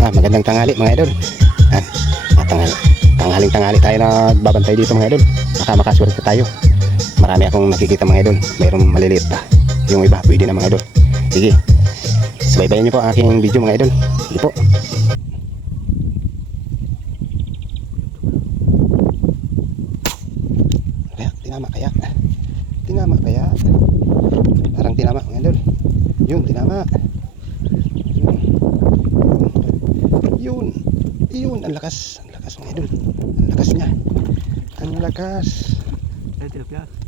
Magandang tanghali mga idol. Tanghaling tanghali tayo na babantay dito mga idol. Baka makaswerte tayo. Marami akong nakikita mga idol. Mayroong maliliit pa. Yung iba pwede na mga idol. Sige, subaybayan niyo po ang aking video mga idol. Sige po. Tinama kaya. Parang tinama mga idol. Yun, tinama. Yun, ang lakas mga idol. Ang lakas niya. Ang lakas.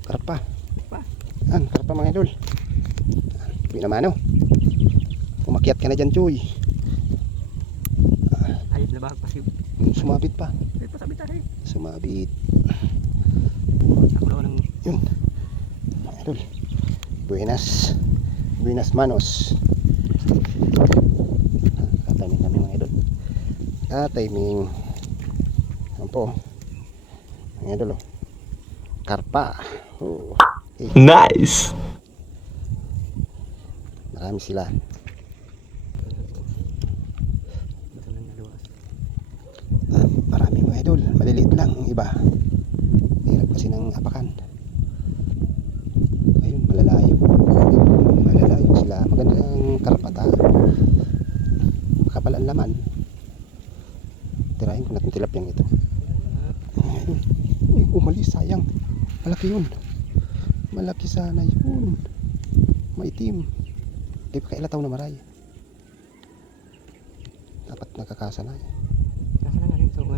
Karpa. Karpa mga idol. Uy naman o. Umakyat ka na dyan, Chuy. Ayos na ba? Sumabit pa. Pasabit tayo. Sumabit. Yun. Mga idol. Buenas manos. Katiming kami mga idol. Katiming. Yan po. Mga idol. Karpa. Okay. Nice. Marami sila. Marami mga idol. Maliliit lang ang iba. Hirap kasi ng apakan. Ayun, malalayo sila. Magandang karpata. Makapal ang laman. Tirahin ko natin tilapyang ito. Ayun. Uy, umalis, sayang. Malaki sana yun. Maitim. Di pa kailataw na maray. Dapat nakakasanay. Nasa na rin. So,